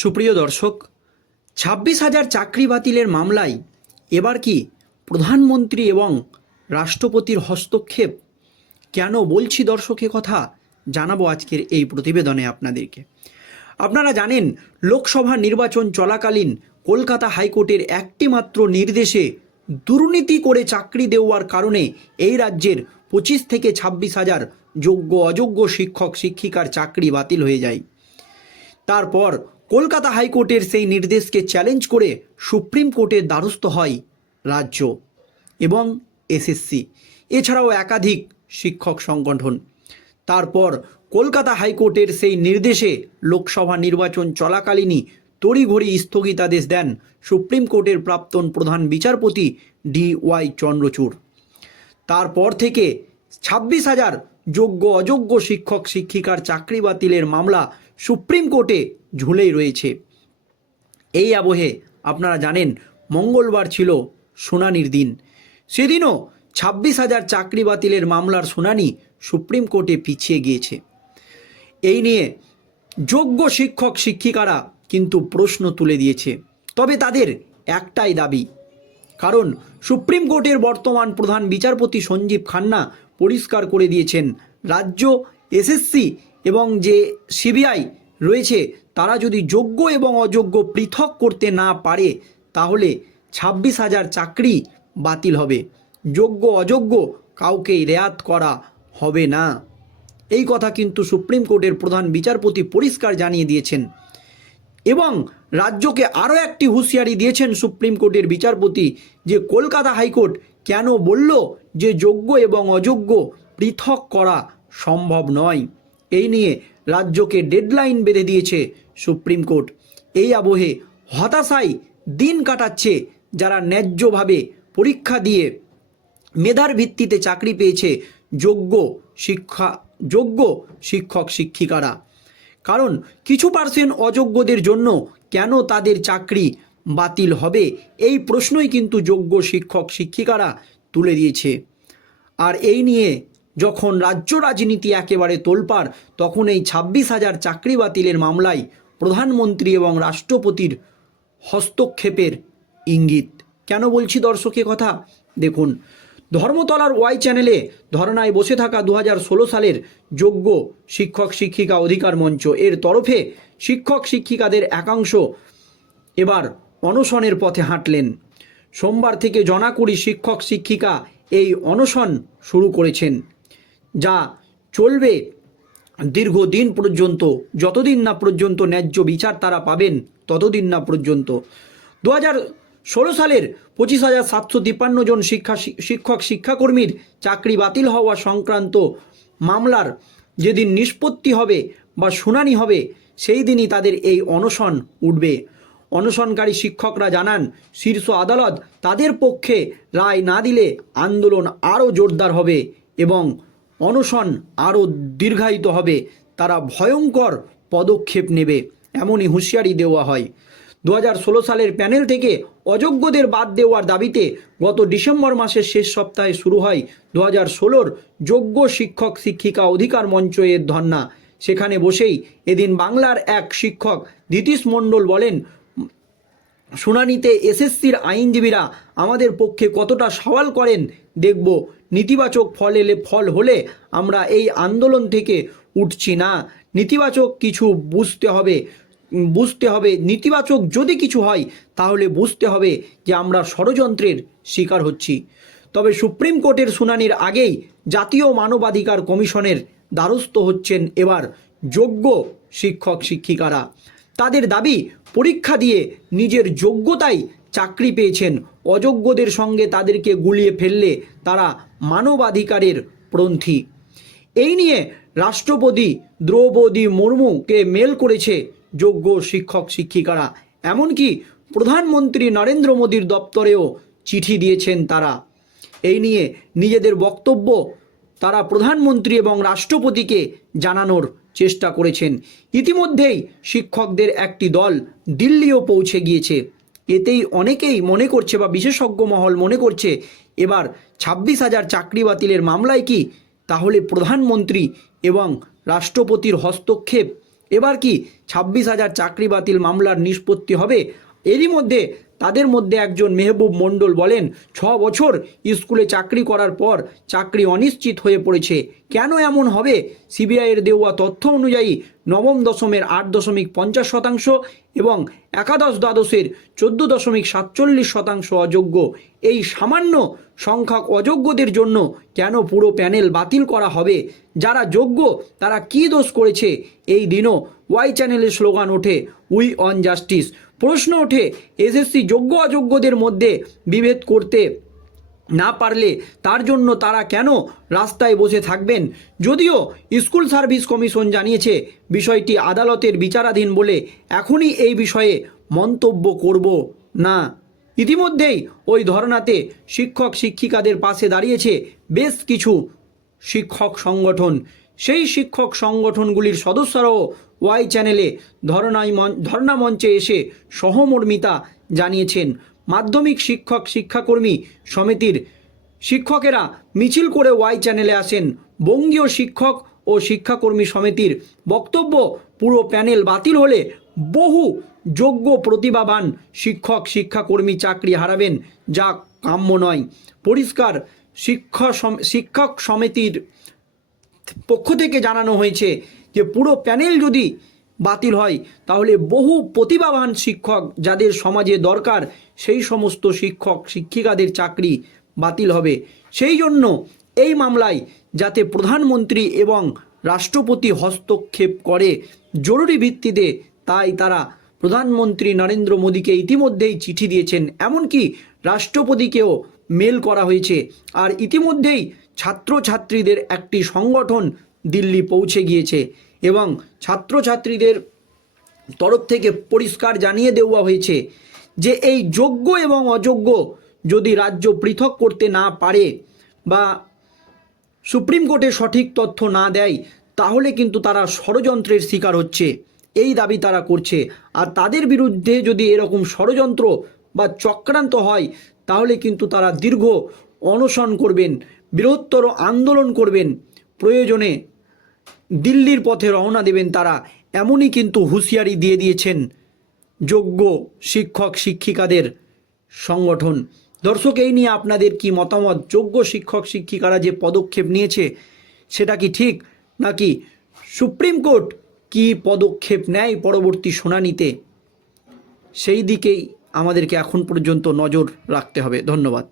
সুপ্রিয় দর্শক, ছাব্বিশ হাজার চাকরি বাতিলের মামলায় এবার কি প্রধানমন্ত্রী এবং রাষ্ট্রপতির হস্তক্ষেপ? কেন বলছি দর্শকে কথা? জানাব আজকের এই প্রতিবেদনে আপনাদেরকে। আপনারা জানেন, লোকসভা নির্বাচন চলাকালীন কলকাতা হাইকোর্টের একটি মাত্র নির্দেশে দুর্নীতি করে চাকরি দেওয়ার কারণে এই রাজ্যের পঁচিশ থেকে ছাব্বিশ হাজার যোগ্য অযোগ্য শিক্ষক শিক্ষিকার চাকরি বাতিল হয়ে যায়। তারপর কলকাতা হাইকোর্টের সেই নির্দেশকে চ্যালেঞ্জ করে সুপ্রিম কোর্টের দ্বারস্থ হয় রাজ্য এবং এসএসসি। এছাড়াও একাধিক শিক্ষক সংগঠন। তারপর কলকাতা হাইকোর্টের সেই নির্দেশে লোকসভা নির্বাচন চলাকালীনই তড়িঘড়ি স্থগিতাদেশ দেন সুপ্রিম কোর্টের প্রাক্তন প্রধান বিচারপতি ডি ওয়াই চন্দ্রচূড়। তারপর থেকে ছাব্বিশ হাজার যোগ্য অযোগ্য শিক্ষক শিক্ষিকার চাকরি বাতিলের মামলা সুপ্রিম কোর্টে ঝুলেই রয়েছে। এই আবহে আপনারা জানেন, মঙ্গলবার ছিল শুনানির দিন। সেদিনও ছাব্বিশ হাজার চাকরি বাতিলের মামলার শুনানি সুপ্রিম কোর্টে পিছিয়ে গিয়েছে। এই নিয়ে যোগ্য শিক্ষক, শিক্ষিকারা কিন্তু প্রশ্ন তুলে দিয়েছে। তবে তাদের একটাই দাবি, কারণ সুপ্রিম কোর্টের বর্তমান প্রধান বিচারপতি সঞ্জীব খান্না পরিষ্কার করে দিয়েছেন, রাজ্য এসএসসি এবং যে সিবিআই রয়েছে, তারা যদি যোগ্য এবং অযোগ্য পৃথক করতে না পারে, তাহলে ছাব্বিশ হাজার চাকরি বাতিল হবে। যোগ্য, অযোগ্য কাউকেই রেয়াত করা হবে না। এই কথা কিন্তু সুপ্রিম কোর্টের প্রধান বিচারপতি পরিষ্কার জানিয়ে দিয়েছেন। এবং রাজ্যকে আরও একটি হুঁশিয়ারি দিয়েছেন সুপ্রিম কোর্টের বিচারপতি যে কলকাতা হাইকোর্ট কেন বলল যে যোগ্য এবং অযোগ্য পৃথক করা সম্ভব নয়। এই নিয়ে রাজ্যকে ডেডলাইন বেঁধে দিয়েছে সুপ্রিম কোর্ট। এই আবহে হতাশায় দিন কাটাচ্ছে যারা ন্যায্যভাবে পরীক্ষা দিয়ে মেধার ভিত্তিতে চাকরি পেয়েছে যোগ্য শিক্ষা, যোগ্য শিক্ষক শিক্ষিকারা। কারণ কিছু পার্সেন্ট অযোগ্যদের জন্য কেন তাদের চাকরি বাতিল হবে এই প্রশ্নই কিন্তু যোগ্য শিক্ষক শিক্ষিকারা তুলে দিয়েছে। আর এই নিয়ে যখন রাজ্য রাজনীতি একেবারে তোলপাড়, তখন এই ছাব্বিশ হাজার চাকরি বাতিলের মামলায় প্রধানমন্ত্রী এবং রাষ্ট্রপতির হস্তক্ষেপের ইঙ্গিত। কেন বলছি দর্শকের কথা? দেখুন, ধর্মতলার ওয়াই চ্যানেলে ধর্নায় বসে থাকা দু হাজার ষোলো সালের যোগ্য শিক্ষক, শিক্ষিকা অধিকার মঞ্চ, এর তরফে শিক্ষক, শিক্ষিকাদের একাংশ এবার অনশনের পথে হাঁটলেন। সোমবার থেকে জনাকুড়ি শিক্ষক, শিক্ষিকা এই অনশন শুরু করেছেন। যা চলবে দীর্ঘদিন পর্যন্ত, যতদিন না পর্যন্ত ন্যায্য বিচার তারা পাবেন, ততদিন না পর্যন্ত। দু হাজার ষোলো সালের পঁচিশ হাজার সাতশো তিপ্পান্ন জন শিক্ষা শিক্ষক শিক্ষাকর্মীর চাকরি বাতিল হওয়া সংক্রান্ত মামলার যেদিন নিষ্পত্তি হবে বা শুনানি হবে, সেই দিনই তাদের এই অনশন উঠবে। অনশনকারী শিক্ষকরা জানান, শীর্ষ আদালত তাদের পক্ষে রায় না দিলে আন্দোলন আরও জোরদার হবে এবং অনশন আরও দীর্ঘায়িত হবে। তারা ভয়ঙ্কর পদক্ষেপ নেবে, এমনই হুঁশিয়ারি দেওয়া হয়। দু হাজার ষোলো সালের প্যানেল থেকে অযোগ্যদের বাদ দেওয়ার দাবিতে গত ডিসেম্বর মাসের শেষ সপ্তাহে শুরু হয় দু হাজার যোগ্য শিক্ষক শিক্ষিকা অধিকার মঞ্চ এর ধর্না সেখানে বসেই এদিন বাংলার এক শিক্ষক নীতিশ মণ্ডল বলেন, শুনানিতে এসএসসির আইনজীবীরা আমাদের পক্ষে কতটা সওয়াল করেন দেখব। নেতিবাচক ফল এলে ফল হলে আমরা এই আন্দোলন থেকে উঠছি না। নেতিবাচক কিছু বুঝতে হবে বুঝতে হবে। নেতিবাচক যদি কিছু হয়, তাহলে বুঝতে হবে যে আমরা ষড়যন্ত্রের শিকার হচ্ছি। তবে সুপ্রিম কোর্টের শুনানির আগেই জাতীয় মানবাধিকার কমিশনের দ্বারস্থ হচ্ছেন এবার যোগ্য শিক্ষক শিক্ষিকারা তাদের দাবি, পরীক্ষা দিয়ে নিজের যোগ্যতাই চাকরি পেয়েছেন। অযোগ্যদের সঙ্গে তাদেরকে গুলিয়ে ফেললে তারা মানবাধিকারের পন্থী এই নিয়ে রাষ্ট্রপতি দ্রৌপদী মুর্মুকে মেল করেছে যোগ্য শিক্ষক শিক্ষিকারা। এমনকি প্রধানমন্ত্রী নরেন্দ্র মোদীর দপ্তরেও চিঠি দিয়েছেন তারা। এই নিয়ে নিজেদের বক্তব্য তারা প্রধানমন্ত্রী এবং রাষ্ট্রপতিকে জানানোর চেষ্টা করেছেন। ইতিমধ্যেই শিক্ষকদের একটি দল দিল্লিও পৌঁছে গিয়েছে। এতেই অনেকেই মনে করছে বা বিশেষজ্ঞ মহল মনে করছে, এবার ছাব্বিশ হাজার চাকরি বাতিলের মামলায় কি? তাহলে প্রধানমন্ত্রী এবং রাষ্ট্রপতির হস্তক্ষেপ। এবার কি ছাব্বিশ হাজার চাকরি বাতিল মামলার নিষ্পত্তি হবে? এরই মধ্যে তাদের মধ্যে একজন মেহবুব মণ্ডল বলেন, ছ বছর স্কুলে চাকরি করার পর চাকরি অনিশ্চিত হয়ে পড়েছে। কেন এমন হবে? সিবিআইয়ের দেওয়া তথ্য অনুযায়ী নবম দশমের আট দশমিক পঞ্চাশ শতাংশ এবং একাদশ দ্বাদশের চোদ্দ দশমিক সাতচল্লিশ শতাংশ অযোগ্য। এই সামান্য সংখ্যক অযোগ্যদের জন্য কেন পুরো প্যানেল বাতিল করা হবে? যারা যোগ্য, তারা কী দোষ করেছে? এই দিনও ওয়াই চ্যানেলের স্লোগান ওঠে, উই অন জাস্টিস। প্রশ্ন ওঠে, এসএসসি যোগ্য অযোগ্যদের মধ্যে বিভেদ করতে না পারলে তার জন্য তারা কেন রাস্তায় বসে থাকবেন? যদিও স্কুল সার্ভিস কমিশন জানিয়েছে, বিষয়টি আদালতের বিচারাধীন বলে এখনই এই বিষয়ে মন্তব্য করব না। ইতিমধ্যেই ওই ধর্নাতে শিক্ষক শিক্ষিকাদের পাশে দাঁড়িয়েছে বেশ কিছু শিক্ষক সংগঠন। সেই শিক্ষক সংগঠনগুলির সদস্যরাও ওয়াই চ্যানেলে ধর্নায় মন ধর্না মঞ্চে এসে সহমর্মিতা জানিয়েছেন। মাধ্যমিক শিক্ষক, শিক্ষাকর্মী সমিতির শিক্ষকেরা মিছিল করে ওয়াই চ্যানেলে আসেন। বঙ্গীয় শিক্ষক ও শিক্ষাকর্মী সমিতির বক্তব্য পুরো প্যানেল বাতিল হলে বহু যোগ্য প্রতিভাবান শিক্ষক, শিক্ষাকর্মী চাকরি হারাবেন, যা কাম্য নয়। পরিষ্কার শিক্ষা শিক্ষক সমিতির পক্ষ থেকে জানানো হয়েছে যে পুরো প্যানেল যদি বাতিল হয়, তাহলে বহু প্রতিভাবান শিক্ষক যাদের সমাজে দরকার, সেই সমস্ত শিক্ষক, শিক্ষিকাদের চাকরি বাতিল হবে। সেই জন্য এই মামলায় যাতে প্রধানমন্ত্রী এবং রাষ্ট্রপতি হস্তক্ষেপ করে, জরুরি ভিত্তিতে তাই তারা প্রধানমন্ত্রী নরেন্দ্র মোদীকে ইতিমধ্যেই চিঠি দিয়েছেন। এমনকি রাষ্ট্রপতিকেও মেল করা হয়েছে। আর ইতিমধ্যেই ছাত্রছাত্রীদের একটি সংগঠন দিল্লি পৌঁছে গিয়েছে এবং ছাত্রছাত্রীদের তরফ থেকে পরিষ্কার জানিয়ে দেওয়া হয়েছে যে এই যোগ্য এবং অযোগ্য যদি রাজ্য পৃথক করতে না পারে বা সুপ্রিম কোর্টে সঠিক তথ্য না দেয়, তাহলে কিন্তু তারা ষড়যন্ত্রের শিকার হচ্ছে। এই দাবি তারা করছে। আর তাদের বিরুদ্ধে যদি এরকম ষড়যন্ত্র বা চক্রান্ত হয়, তাহলে কিন্তু তারা দীর্ঘ অনশন করবেন, বৃহত্তর আন্দোলন করবেন। প্রয়োজনে দিল্লির পথে রওনা দেবেন তারা, এমনই কিন্তু হুঁশিয়ারি দিয়ে দিয়েছেন যোগ্য শিক্ষক শিক্ষিকাদের সংগঠন। দর্শক, এই নিয়ে আপনাদের কি মতামত? যোগ্য শিক্ষক শিক্ষিকারা যে পদক্ষেপ নিয়েছে, সেটা কি ঠিক নাকি সুপ্রিম কোর্ট কি পদক্ষেপ নেয় পরবর্তী শুনানিতে? সেই দিকেই আমাদেরকে এখন পর্যন্ত নজর রাখতে হবে। ধন্যবাদ।